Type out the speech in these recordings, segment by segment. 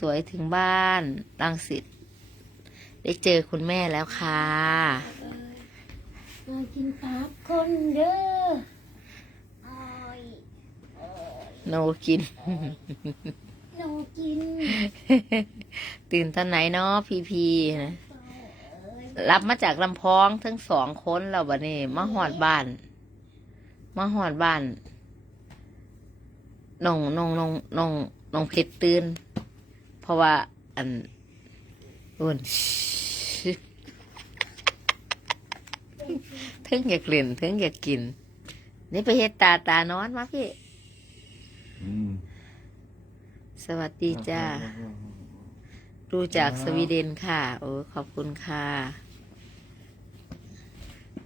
สวยถึงบ้านรังสิตได้เจอคุณแม่แล้วค่ะมากินตับคนเด้อโนกินหนูกิน ตื่นตอนไหนเนาะพีพีนะรับมาจากลำพองทั้งสองคนแล้วบัดนี้มาหอดบ้าน มาหอดบ้านน้องน้องน้องน้องน้องเพชรตื่น เพราะว่าอันอุ่นถึงอยากเล่นถึงอยากกิน นี่ไปเฮ็ดตาตานอนมาพี่อืมสวัสดีจ้าดูจากสวีเดนค่ะ โอ้ขอบคุณค่ะ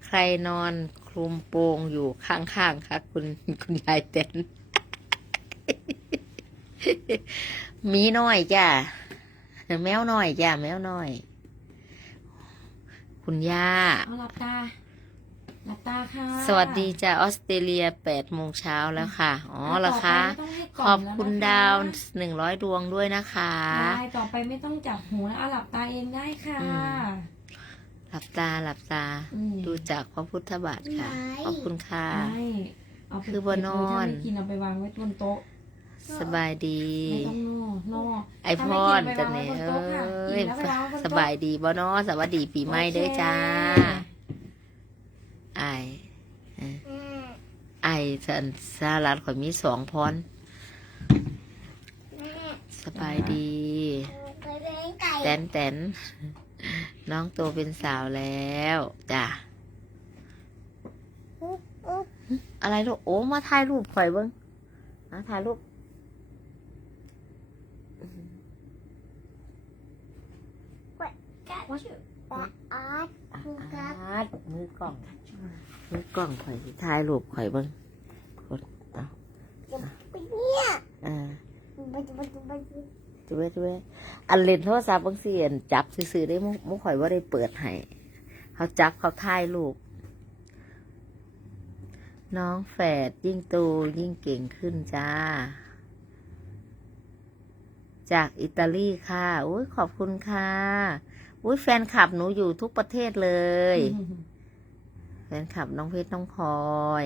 ใครนอนคลุมโปงอยู่ข้างๆค่ะ คุณคุณยายเต้น มีน้อยจ้าแมวน้อยจ้าแมวน้อย คุณย่าเอาหลับตาหลับตาค่ะสวัสดีจ้าออสเตรเลียแปดโมงเช้าแล้วค่ะ อ๋อเหรอคะต่อไปไม่ต้องให้กขล่อมบแล้วคุณนะะดาวหนึ่งร้อยดวงด้วยนะคะได้ต่อไปไม่ต้องจับหูแล้วเอาหลับตาเองได้ค่ะอืมหลับตาหลับตาอืมดูจากพระพุทธบาทค่ะ ขอบคุณค่ะไม่เอาไปคือบ่นอนถ้าไม่กินเอาไปวางไว้บนโต๊ะ สบายดี ไม่ต้องนอกนอกไอพรจันเนี่ยเอ้ยสบายดีบ่เนาะสวัสดีปีใหม่เด้อจ้าไอเอ่อไอสันสารัดข่อยมีสองพรสบายดี แตนแตนน้องโตเป็นสาวแล้วจ้ะอะไรลูกโอ้มาถ่ายรูปข่อยเบิ้งมาถ่ายรูป อาร์ตมือกล่อง มือกล่องข่อยสิถ่ายรูปข่อยเบิ้งกดเอาอ่าจุ๊บจุ๊บอันเล่นโทรศัพท์บางสิอันจับซื้อๆได้มุมุข่อยว่าได้เปิดให้เขาจับเขาถ่ายรูปน้องแฝดยิ่งโตยิ่งเก่งขึ้นจ้า จากอิตาลีค่ะอุ้ยขอบคุณค่ะ อุ้ยแฟนคลับหนูอยู่ทุกประเทศเลย แฟนคลับน้องเพชรน้องพลอย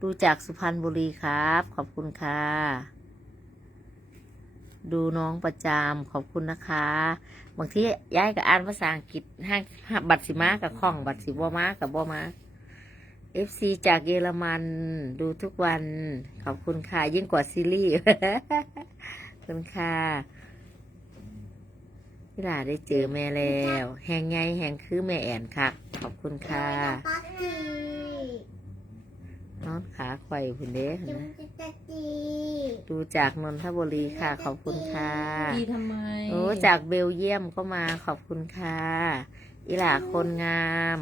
ดูจากสุพรรณบุรีครับ ขอบคุณค่ะ ดูน้องประจำขอบคุณนะคะ บางทีย้ายกับอ่านภาษาอังกฤษห้างบัตรสิมากับข้องบัตรสิบ่มากับบ่มา FC จากเยอรมันดูทุกวัน ขอบคุณค่ะ ยิ่งกว่าซีรีส์ขอบคุณค่ะ พี่หลาได้เจอแม่แล้ว แหงไงแหงคือแม่แอนค่ะ ขอบคุณค่ะนอนขาไขว่คุณเด้เห็นไหมดูจากนนทบุรีค่ะ ขอบคุณค่ะดีทำไมโอ้จากเบลเยียมก็มาขอบคุณค่ะอีหลาคนงาม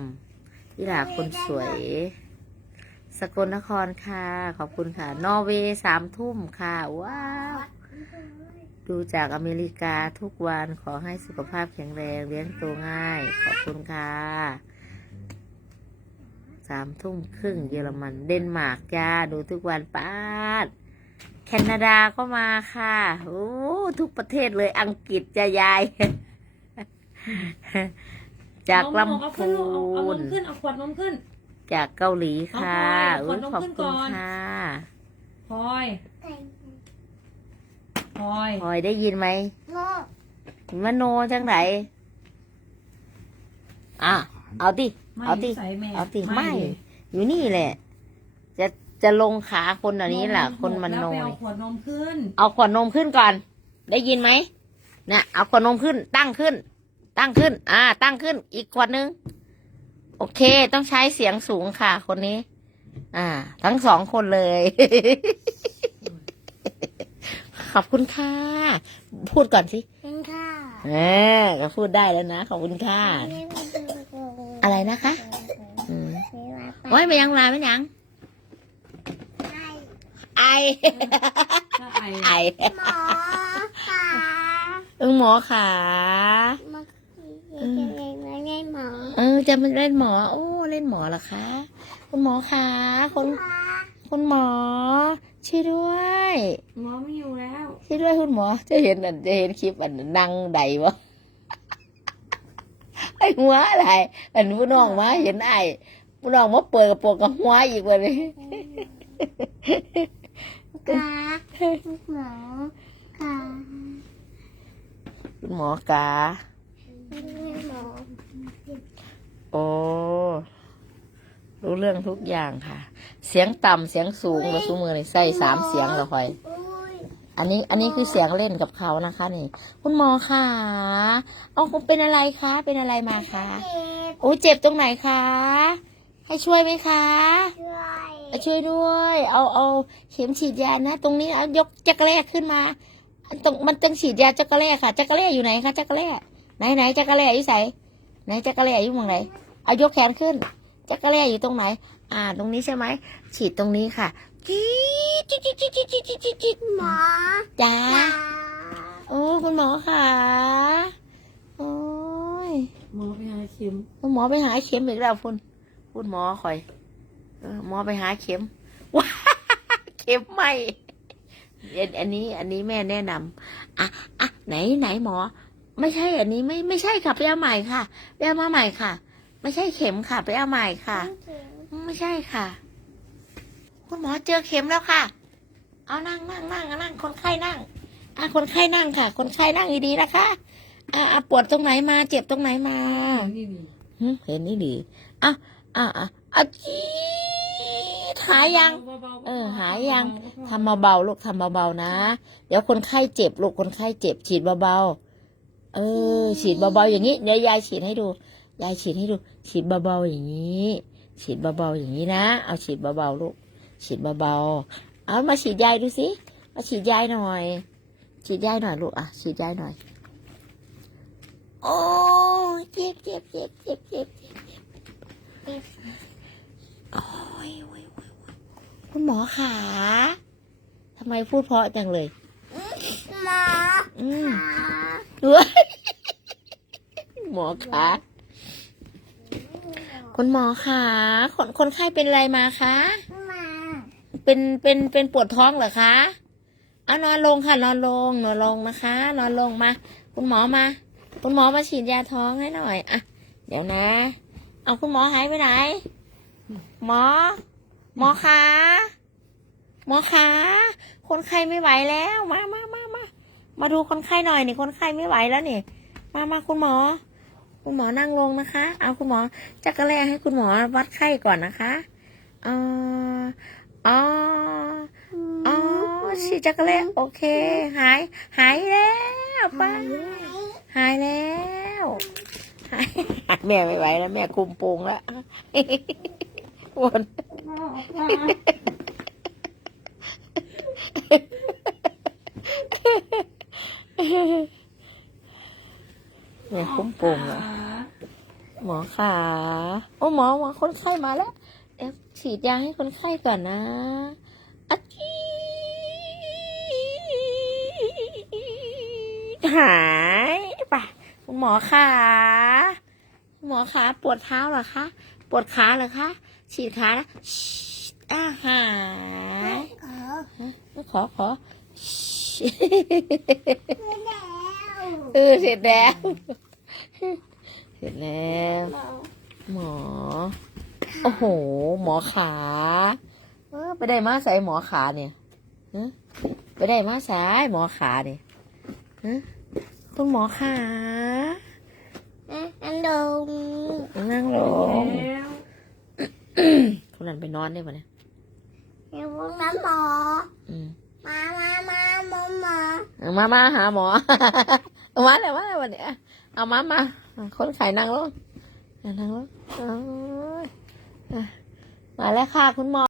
อีหลาคนสวย สกลนครค่ะ ขอบคุณค่ะ นอร์เวย์สามทุ่มค่ะ ว้าว ดูจากอเมริกาทุกวันขอให้สุขภาพแข็งแรงเลี้ยงตัวง่าย ขอบคุณค่ะสามทุ่มครึ่งเยอรมันเดนมาร์กจ้าดูทุกวันป้าดแคนาดาก็มาค่ะโอ้ทุกประเทศเลยอังกฤษจะยาย จากลำพูเอานนมขึ้นเอาขวดนมขึ้น จากเกาหลีค่ะเอาอุ้ยขขวอดบนมขึ้นคุก่ณอนค่ะพลอย พลอยพลอยได้ยินไหมมโนจังไหนอะเอาดิไม่เอาดิใส่แม่เอาดิไม่ อยู่นี่แหละ จะจะลงขาคนอันนี้แหละคนมันโนแล้วไปยเอาขวดนมขึ้น เอาขวดนมขึ้นก่อน ได้ยินไหมเนี่ยเอาขวดนมขึ้น ตั้งขึ้น ตั้งขึ้น อ่า ตั้งขึ้น อีกขวดนึง โอเค ต้องใช้เสียงสูงค่ะ คนนี้ อ่า ทั้งสองคนเลย ขอบคุณค่ะ พูดก่อนสิเออก็พูดได้แล้วนะ ขอบคุณค่ะ อะไรนะคะอืมโอ้ยไม่ยังมาไม่ยัง ไอ ถ้าไอไอหมอค่ะเออหมอขา มาจะเรียนไม่ได้หมอเออจะมาเล่นหมอ โอ้ เล่นหมอเหรอคะ คุณหมอขาคน คุณหมอ ช่วยด้วยหมอไม่อยู่แล้ว ช่วยด้วยคุณหมอ จะเห็นอันจะเห็นคลิปอันนั่งใดวะไอ้หัวอะไรอันผู้น้องมาเห็นไอ้ผู้น้องมาเปิดกระโปรงกับหัวอีกวันนี้กาหมอกาคุณหมอกาหมอโอ้รู้เรื่องทุกอย่างค่ะ เสียงต่ำเสียงสูงแล้วสูงมือเลยใส่สามเสียงแล้วค่อยอุ้ยอันนี้อันนี้คือเสียงเล่นกับเขานะคะ นี่ คุณหมอค่ะเอาคุณเป็นอะไรคะเป็นอะไรมาคะเจ็บโอ้เจ็บตรงไหนคะให้ช่วยไหมคะช่วยเอาช่วยด้วย เอาเอาเข็มฉีดยานะ ตรงนี้เอายกจักรแรกขึ้นมาอันตรงมันต้องฉีดยาจักรแรกค่ะจักรแรกอยู่ไหนคะจักรแรกไหนไหนจักรแรกอยู่ไหนไหนจักรแรกอยู่ตรงไหนเอายกแขนขึ้นจักรแรกอยู่ตรงไหน อ่า ตรงนี้ใช่ไหม ฉีดตรงนี้ค่ะจี๊ดจี๊ดจี๊ดจี๊ดจี๊ดจี๊ดจี๊ดจี๊ดหมอจ้ากาโอ้คุณหมอค่ะโอ้ยหมอไปหาเข็มคุณหมอไปหาเข็มอีกแล้วคุณคุณหมอคอยเออหมอไปหาเข็มว้าเข็มใหม่อันอันนี้ อันนี้แม่แนะนำอะอะไหนไหนหมอ ไม่ใช่ อันนี้ไม่ไม่ใช่ค่ะไปเอาใหม่ค่ะไปเอามาใหม่ค่ะ ไม่ใช่เข็มค่ะไปเอาใหม่ค่ะ ไม่ใช่ค่ะ คุณหมอเจอเข็มแล้วค่ะ เอานั่งนั่งนั่งนั่งคนไข้นั่งอะคนไข้นั่งค่ะ คนไข้นั่งดีๆนะคะอะอะปวดตรงไหนมา เจ็บตรงไหนมานี่นี่หึเห็นนี่ดีอะอะอะอะจี๊ดหายยัง เออ หายยังทำเบาๆลูกทำเบาๆนะ เดี๋ยวคนไข้เจ็บลูกคนไข้เจ็บ ฉีดเบาๆเออ ฉีดเบาๆอย่างนี้เดี๋ยวยายฉีดให้ดูยายฉีดให้ดู ฉีดเบาๆอย่างนี้ ฉีดเบาๆอย่างนี้นะ เอาฉีดเบาๆลูก ฉีดเบาๆ เอามาฉีดยายดูสิ มาฉีดยายหน่อย ฉีดยายหน่อยลูกอะ ฉีดยายหน่อย โอ้ยเจ็บเจ็บเจ็บเจ็บเจ็บเจ็บเจ็บโอ้ยโอ้ยโอ้ยโอ้ยคุณหมอขาทำไมพูดเพราะจังเลยหมออืมขาเฮ้ยหมอขา คุณหมอขาคนคนไข้เป็นอะไรมาคะมาเป็นเป็นเป็นปวดท้องเหรอคะเอานอนลงค่ะนอนลงนอนลงนะคะ นอนลงมา คุณหมอมา คุณหมอมาฉีดยาท้องให้หน่อยอะเดี๋ยวนะ เอาคุณหมอหายไปไหนหมอ หมอขาหมอขาคนไข้ไม่ไหวแล้วมามามามามาดูคนไข้หน่อยนี่คนไข้ไม่ไหวแล้วนี่มามาคุณหมอ คุณหมอนั่งลงนะคะ เอาคุณหมอจักรแลให้คุณหมอวัดไข้ก่อนนะคะอ๋ออ๋ออ๋อฉีดจักรแลโอเค หาย หายแล้วไป้าหายแล้วหายแม่ไม่ไหวแล้วแม่คุมโปงแล้ววน แม่คุมโปงแล้วหมอขาโอ้หมอหมอคนไข้มาแล้วเดี๋ยวฉีดยาให้คนไข้ก่อนนะอะจีดหายไปคุณหมอขาคุณหมอขาปวดเท้าเหรอคะ ปวดขาเหรอคะ ฉีดขาแล้วชิดอาหายขอขอขอไม่แล้ว เออเสร็จแล้ว เสร็จแล้ว หมอ โอ้โห หมอขาเออไปได้มาใส่หมอขาเนี่ยฮะไปได้มาสายหมอขาเนี่ยฮะคุณหมอขาอันดงนั่งลงแล้วคนนั้นไปนอนได้ปะเนี่ยเดี๋ยวน้ำหมออืมมามามาหมอหมอเอามามาหาหมอ เอามาเลยมาเลยวันเนี้ยเอามามาคนไข้นั่งลงนั่งลงมาแล้วค่ะคุณหมอ